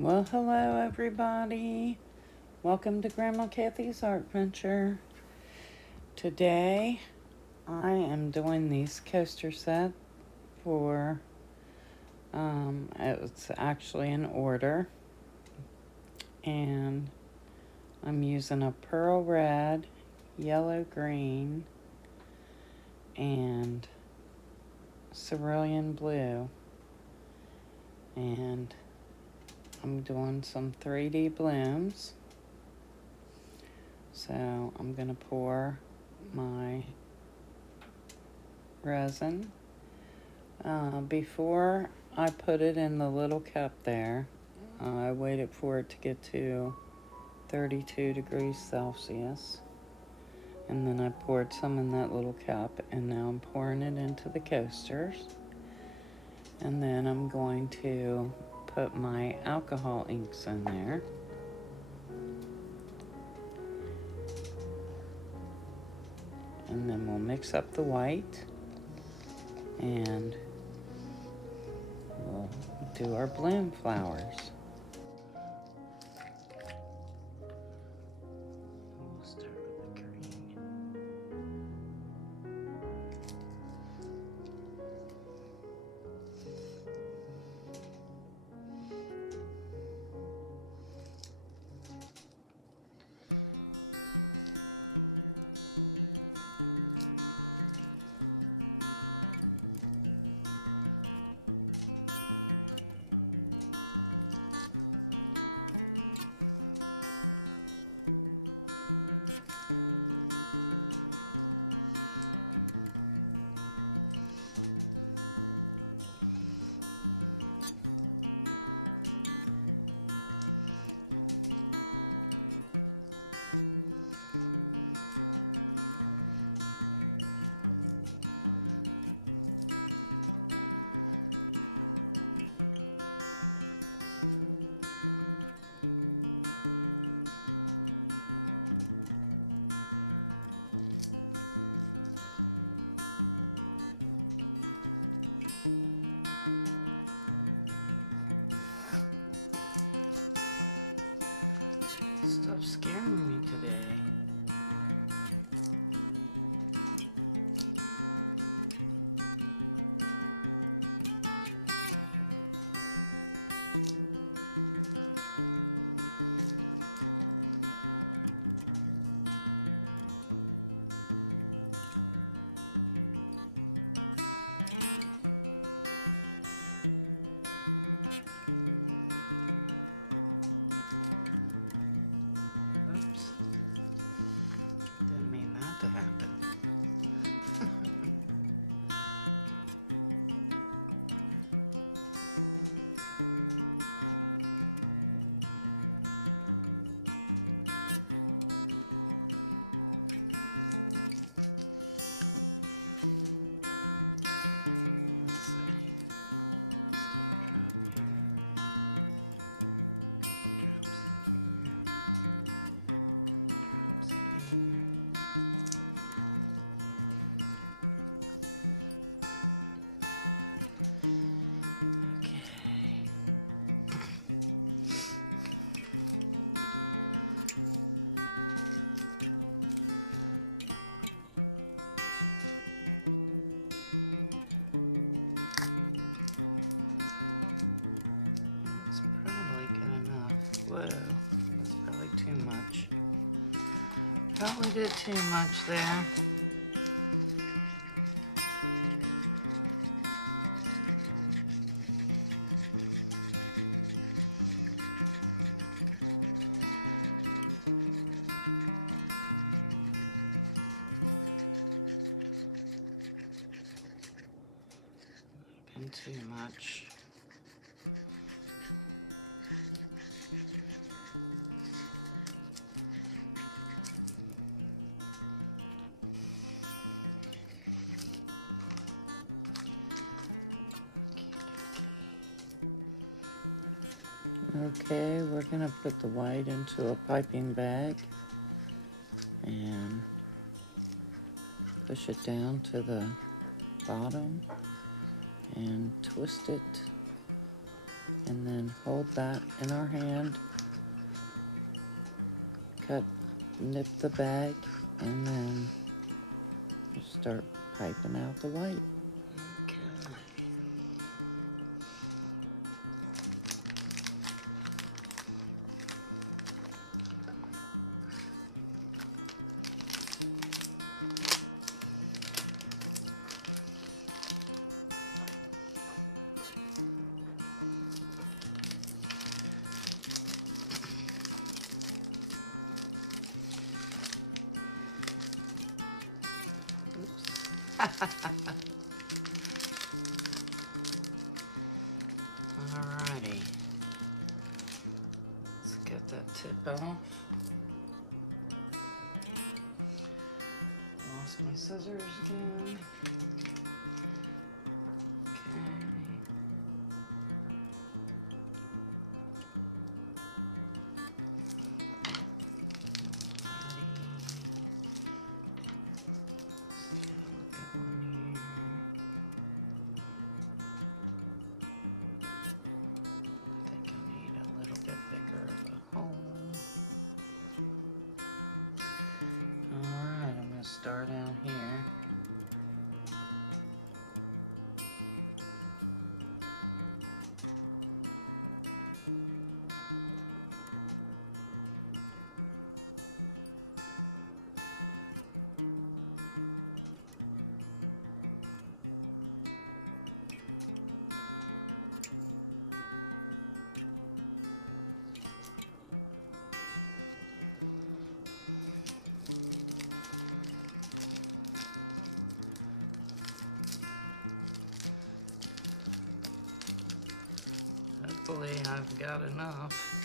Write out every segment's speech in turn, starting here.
Well, hello everybody. Welcome to Grandma Kathy's Art Venture. Today, I am doing these coaster set for, it's actually an order. And I'm using a pearl red, yellow green, and cerulean blue. And I'm doing some 3D blooms. So I'm going to pour my resin. Before I put it in the little cup there, I waited for it to get to 32 degrees Celsius. And then I poured some in that little cup, and now I'm pouring it into the coasters. And then I'm going to put my alcohol inks in there. And then we'll mix up the white and we'll do our bloom flowers. We'll start with the green. Stop scaring me today. Oops. Didn't mean that to happen. Whoa, that's probably too much. Probably did too much there. Been too much. Okay, we're gonna put the white into a piping bag and push it down to the bottom and twist it and then hold that in our hand, nip the bag, and then just start piping out the white. Okay. Alrighty. Let's get that tip off. Lost my scissors again. Okay. Alright, I'm going to start down here. Hopefully I've got enough.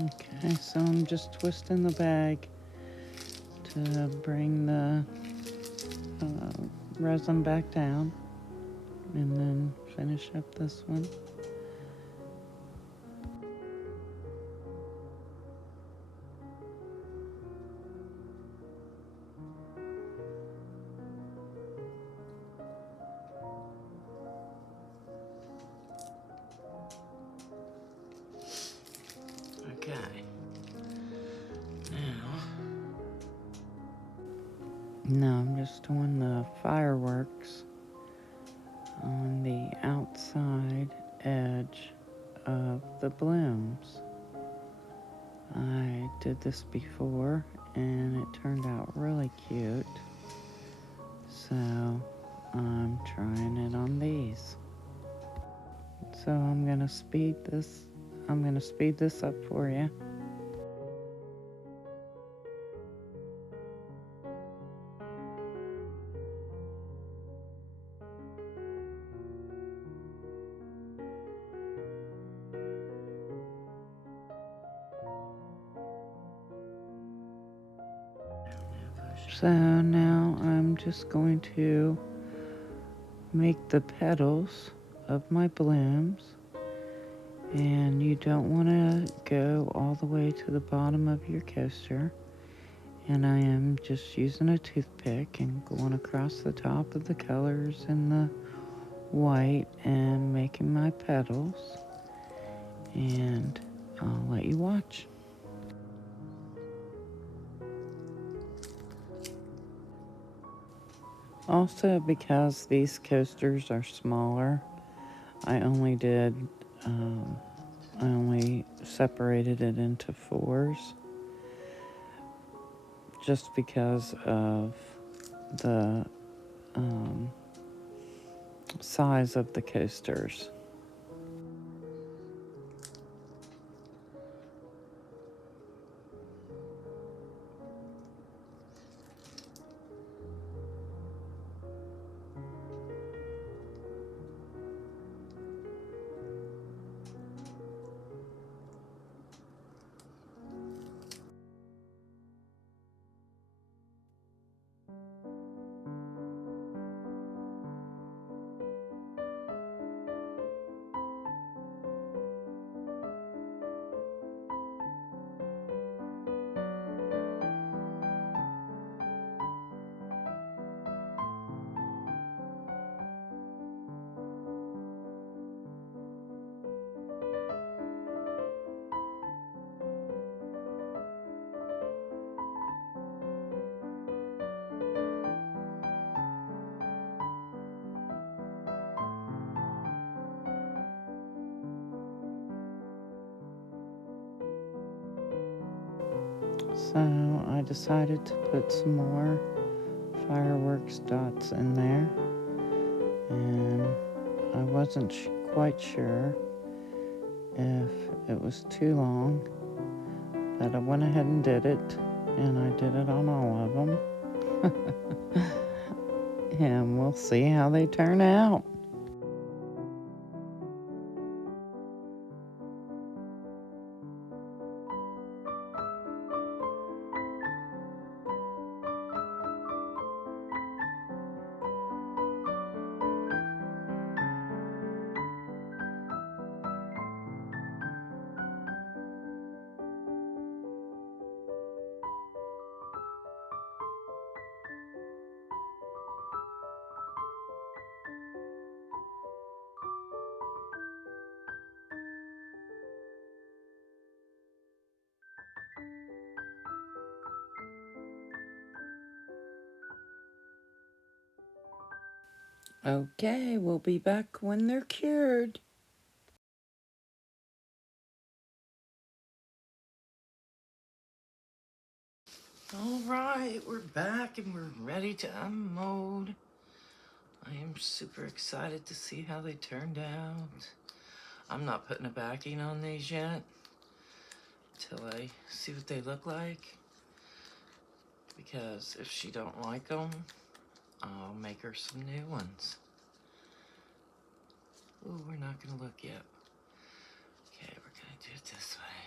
Okay, so I'm just twisting the bag to bring the resin back down, and then finish up this one. Okay. Now I'm just doing the fireworks on the outside edge of the blooms. I did this before and it turned out really cute, so I'm trying it on these. So I'm gonna speed this up for you. So now I'm just going to make the petals of my blooms, and you don't want to go all the way to the bottom of your coaster, and I am just using a toothpick and going across the top of the colors in the white and making my petals, and I'll let you watch. Also, because these coasters are smaller, I only separated it into 4s, just because of the size of the coasters. So I decided to put some more fireworks dots in there, and I wasn't quite sure if it was too long, but I went ahead and did it, and I did it on all of them. And we'll see how they turn out. Okay, we'll be back when they're cured. All right, we're back and we're ready to unmold. I am super excited to see how they turned out. I'm not putting a backing on these yet till I see what they look like, because if she don't like them, I'll make her some new ones. Ooh, we're not gonna look yet. Okay, we're gonna do it this way.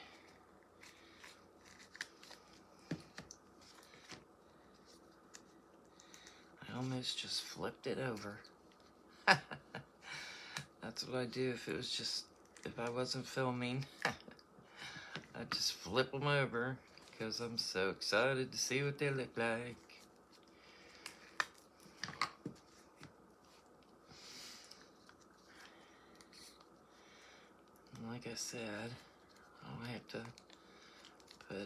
I almost just flipped it over. That's what I'd do if I wasn't filming. I'd just flip them over because I'm so excited to see what they look like. Like I said, I'll have to put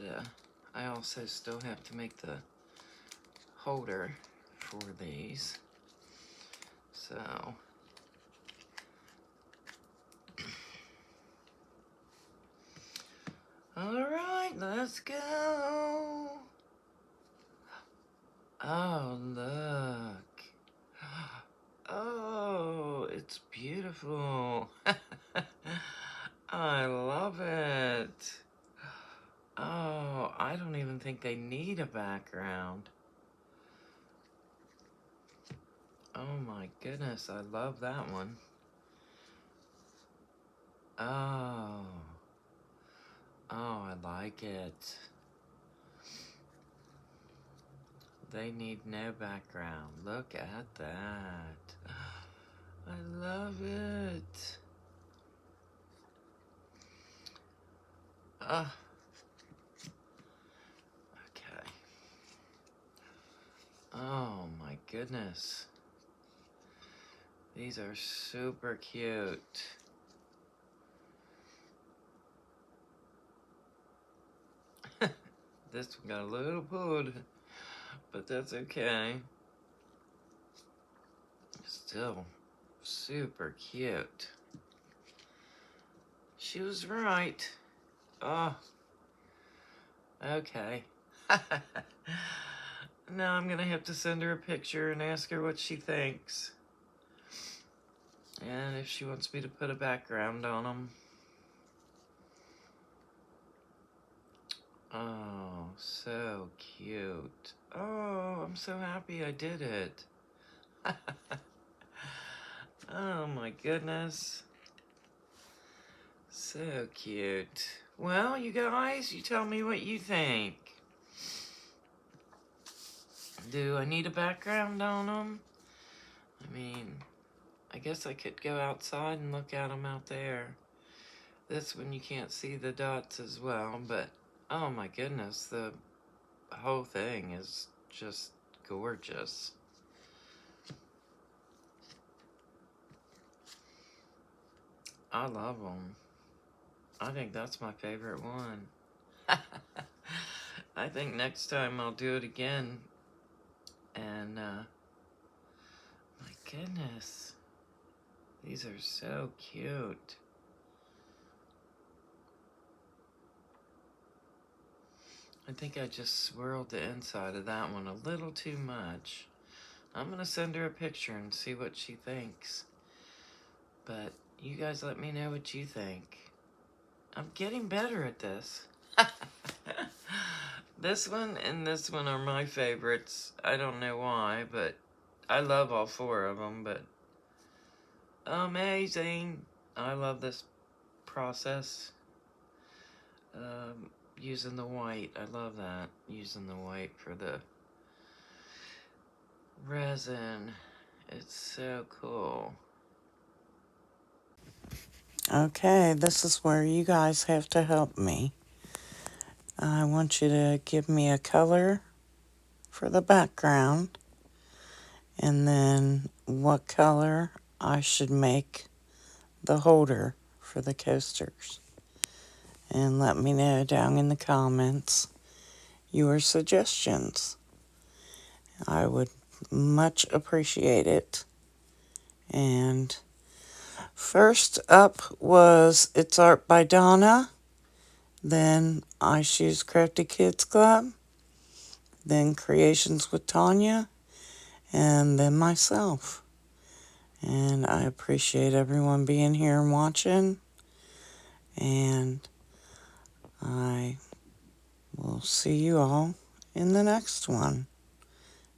I also still have to make the holder for these. So all right, let's go. Oh, look. Oh, it's beautiful. I love it. Oh, I don't even think they need a background. Oh my goodness, I love that one. Oh. Oh, I like it. They need no background. Look at that. I love it. Okay. Oh my goodness. These are super cute. This one got a little pulled, but that's okay. Still super cute. She was right. Oh, okay. Now I'm gonna have to send her a picture and ask her what she thinks. And if she wants me to put a background on them. Oh, so cute. Oh, I'm so happy I did it. Oh my goodness. So cute. Well, you guys, you tell me what you think. Do I need a background on them? I mean, I guess I could go outside and look at them out there. This one you can't see the dots as well, but oh my goodness, the whole thing is just gorgeous. I love them. I think that's my favorite one. I think next time I'll do it again. And, my goodness. These are so cute. I think I just swirled the inside of that one a little too much. I'm gonna send her a picture and see what she thinks. But you guys let me know what you think. I'm getting better at this. This one and this one are my favorites. I don't know why, but I love all four of them, but amazing. I love this process. Using the white. I love that. Using the white for the resin. It's so cool. Okay, this is where you guys have to help me. I want you to give me a color for the background, and then what color I should make the holder for the coasters. And let me know down in the comments your suggestions. I would much appreciate it. And first up was It's Art by Donna, then I Shoes Crafty Kids Club, then Creations with Tanya, and then myself. And I appreciate everyone being here and watching, and I will see you all in the next one.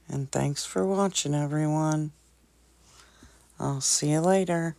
And thanks for watching, everyone. I'll see you later.